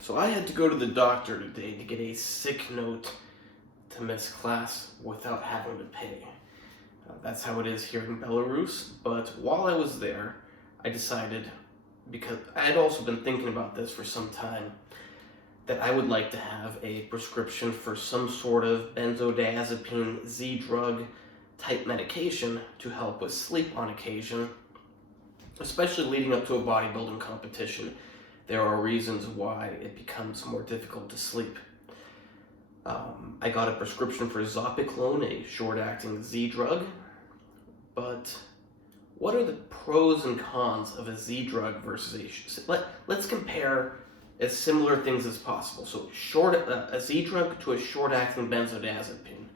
So I had to go to the doctor today to get a sick note to miss class without having to pay. That's how it is here in Belarus, but while I was there, I decided, because I had also been thinking about this for some time, that I would like to have a prescription for some sort of benzodiazepine Z-drug type medication to help with sleep on occasion, especially leading up to a bodybuilding competition. There are reasons why it becomes more difficult to sleep. I got a prescription for Zopiclone, a short-acting Z-drug, but what are the pros and cons of a Z-drug versus let's compare as similar things as possible. So a Z-drug to a short-acting benzodiazepine.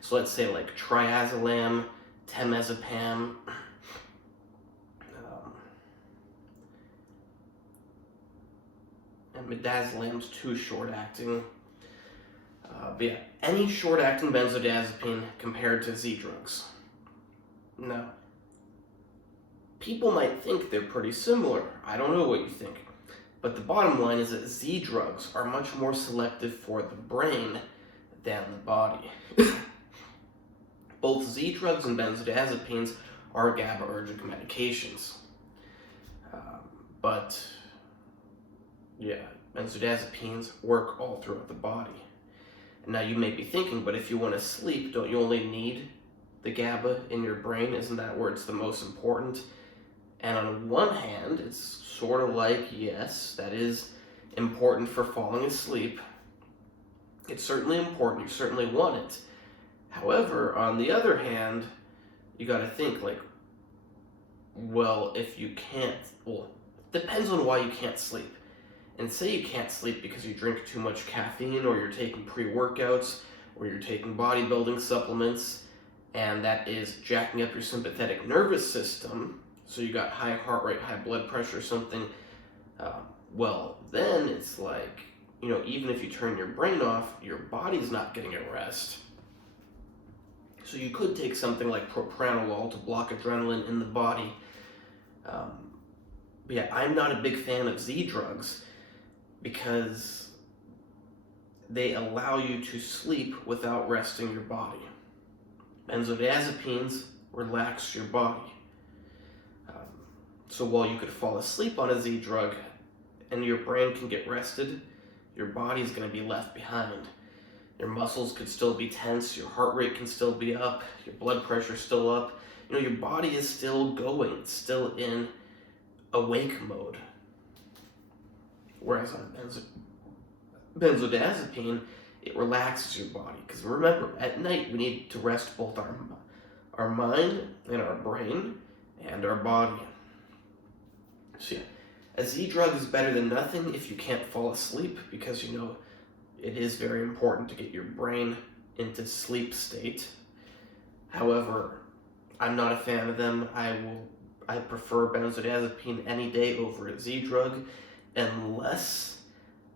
So let's say like triazolam, temazepam, and midazolam's too short-acting. But yeah, any short-acting benzodiazepine compared to Z-drugs. Now, people might think they're pretty similar. I don't know what you think. But the bottom line is that Z-drugs are much more selective for the brain than the body. Both Z-drugs and benzodiazepines are GABAergic medications. But, yeah, benzodiazepines work all throughout the body. And now you may be thinking, but if you want to sleep, don't you only need the GABA in your brain? Isn't that where it's the most important? And on one hand, it's sort of like, yes, that is important for falling asleep. It's certainly important. You certainly want it. However, on the other hand, you got to think like, well, if you can't, well, it depends on why you can't sleep. And say you can't sleep because you drink too much caffeine, or you're taking pre-workouts, or you're taking bodybuilding supplements, and that is jacking up your sympathetic nervous system, so you got high heart rate, high blood pressure or something, well, then it's like, even if you turn your brain off, your body's not getting a rest. So you could take something like propranolol to block adrenaline in the body. But yeah, I'm not a big fan of Z-drugs because they allow you to sleep without resting your body. Benzodiazepines relax your body. So while you could fall asleep on a Z-drug and your brain can get rested, your body's going to be left behind. Your muscles could still be tense, your heart rate can still be up, your blood pressure's still up. Your body is still going, it's still in awake mode. Whereas on benzodiazepine, it relaxes your body. Because remember, at night we need to rest both our mind and our brain and our body. So yeah, a Z-drug is better than nothing if you can't fall asleep, because it is very important to get your brain into sleep state. However, I'm not a fan of them. I prefer benzodiazepine any day over a Z-drug, unless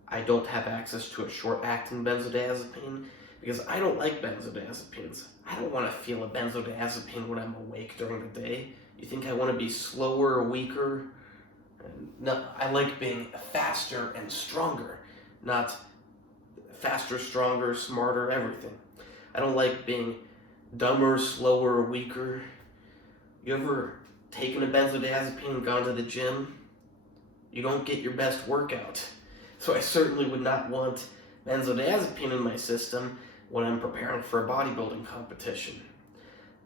I don't have access to a short-acting benzodiazepine, because I don't like benzodiazepines. I don't want to feel a benzodiazepine when I'm awake during the day. You think I want to be slower or weaker? No, I like being faster and stronger, not faster, stronger, smarter, everything. I don't like being dumber, slower, or weaker. You ever taken a benzodiazepine and gone to the gym? You don't get your best workout. So I certainly would not want benzodiazepine in my system when I'm preparing for a bodybuilding competition.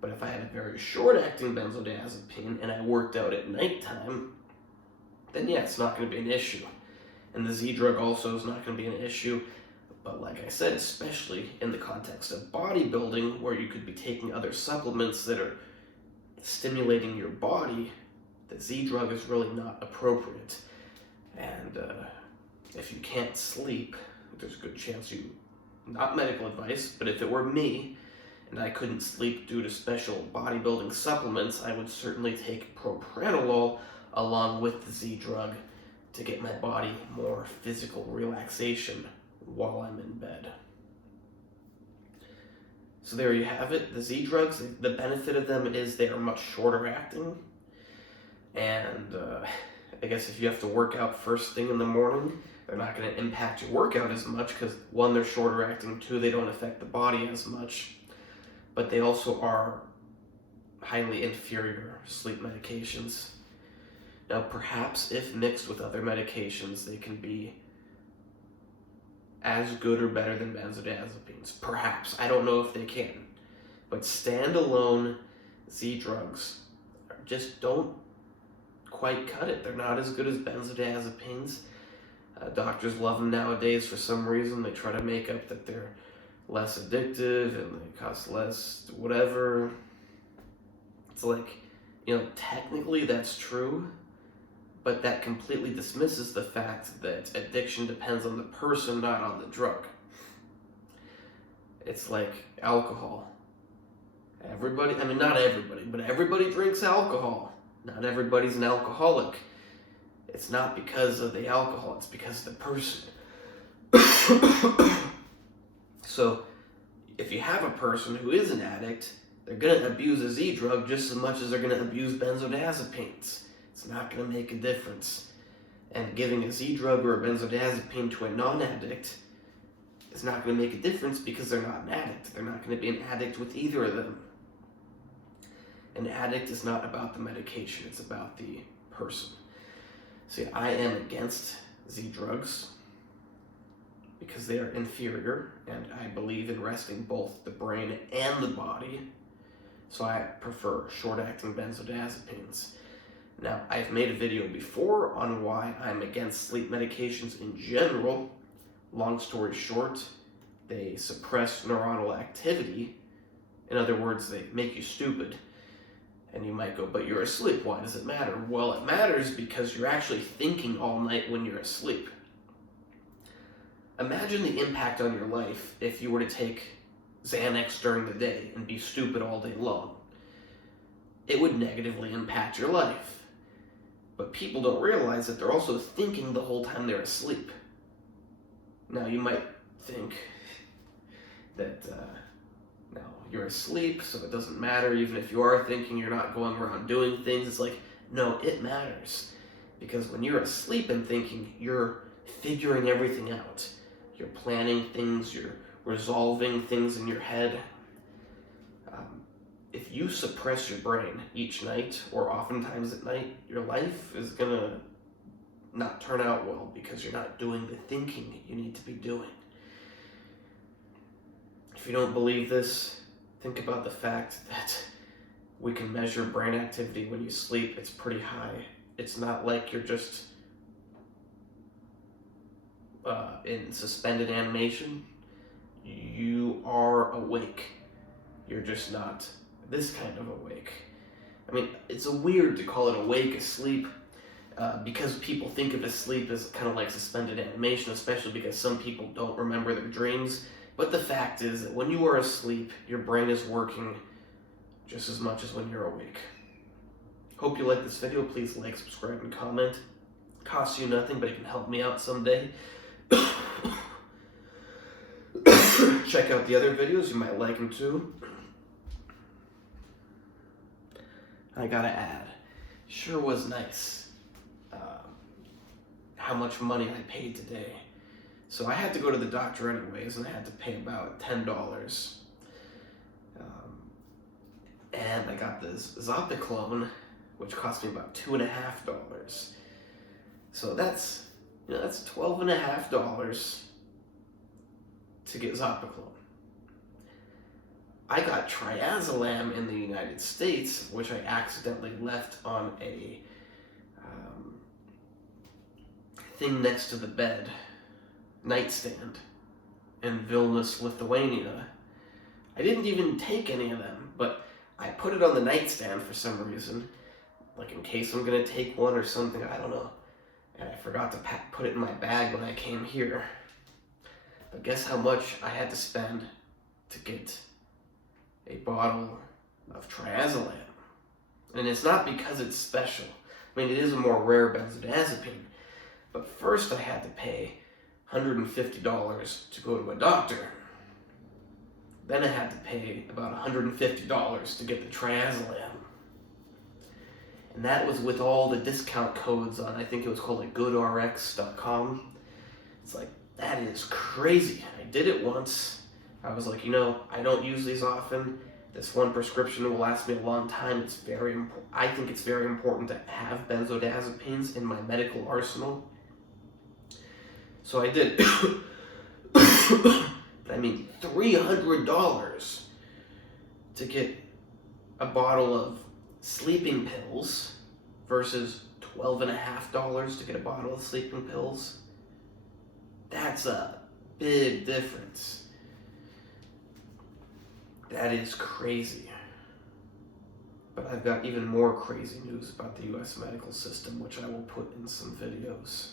But if I had a very short-acting benzodiazepine and I worked out at nighttime, then yeah, it's not going to be an issue. And the Z-drug also is not going to be an issue. But like I said, especially in the context of bodybuilding, where you could be taking other supplements that are stimulating your body, the Z-drug is really not appropriate. And if you can't sleep, there's a good chance not medical advice, but if it were me and I couldn't sleep due to special bodybuilding supplements, I would certainly take propranolol along with the Z-drug to get my body more physical relaxation while I'm in bed. So there you have it. The Z-drugs, the benefit of them is they are much shorter acting. And I guess if you have to work out first thing in the morning, They're not going to impact your workout as much because, one, they're shorter acting, two, they don't affect the body as much, but they also are highly inferior sleep medications. Now, perhaps if mixed with other medications, they can be as good or better than benzodiazepines. Perhaps. I don't know if they can. But standalone Z drugs just don't quite cut it. They're not as good as benzodiazepines. Doctors love them nowadays for some reason. They try to make up that they're less addictive and they cost less whatever. It's like, technically that's true, but that completely dismisses the fact that addiction depends on the person, not on the drug. It's like alcohol. Everybody, not everybody, but everybody drinks alcohol. Not everybody's an alcoholic. It's not because of the alcohol, it's because of the person. So, if you have a person who is an addict, they're going to abuse a Z drug just as much as they're going to abuse benzodiazepines. It's not going to make a difference. And giving a Z drug or a benzodiazepine to a non-addict is not going to make a difference because they're not an addict. They're not going to be an addict with either of them. An addict is not about the medication, it's about the person. See, I am against Z drugs because they are inferior, and I believe in resting both the brain and the body. So I prefer short-acting benzodiazepines. Now, I've made a video before on why I'm against sleep medications in general. Long story short, they suppress neuronal activity. In other words, they make you stupid. And you might go, but you're asleep, why does it matter? Well, it matters because you're actually thinking all night when you're asleep. Imagine the impact on your life if you were to take Xanax during the day and be stupid all day long. It would negatively impact your life. But people don't realize that they're also thinking the whole time they're asleep. Now, you might think that, no, you're asleep, so it doesn't matter. Even if you are thinking, you're not going around doing things. It's like, no, it matters. Because when you're asleep and thinking, you're figuring everything out. You're planning things, you're resolving things in your head. If you suppress your brain each night, or oftentimes at night, your life is gonna not turn out well because you're not doing the thinking you need to be doing. If you don't believe this, think about the fact that we can measure brain activity when you sleep. It's pretty high. It's not like you're just in suspended animation. You are awake. You're just not this kind of awake. It's weird to call it awake asleep because people think of sleep as kind of like suspended animation, especially because some people don't remember their dreams. But the fact is that when you are asleep, your brain is working just as much as when you're awake. Hope you like this video. Please like, subscribe, and comment. It costs you nothing, but it can help me out someday. Check out the other videos. You might like them too. I gotta add, sure was nice how much money I paid today. So I had to go to the doctor anyways, and I had to pay about $10. And I got this Zopiclone, which cost me about $2.50. So that's $12.50 to get Zopiclone. I got Triazolam in the United States, which I accidentally left on a thing next to the bed, nightstand, in Vilnius, Lithuania. I didn't even take any of them, but I put it on the nightstand for some reason, like in case I'm gonna take one or something, I don't know. And I forgot to put it in my bag when I came here. But guess how much I had to spend to get a bottle of Triazolam? And it's not because it's special. It is a more rare benzodiazepine. But first I had to pay $150 to go to a doctor. Then I had to pay about $150 to get the Triazolam. And that was with all the discount codes on, I think it was called like GoodRx.com. It's like, that is crazy. I did it once. I was like, I don't use these often. This one prescription will last me a long time. It's very important. I think it's very important to have benzodiazepines in my medical arsenal. So I did. But I mean, $300 to get a bottle of sleeping pills versus $12.50 to get a bottle of sleeping pills. That's a big difference. That is crazy. But I've got even more crazy news about the US medical system, which I will put in some videos.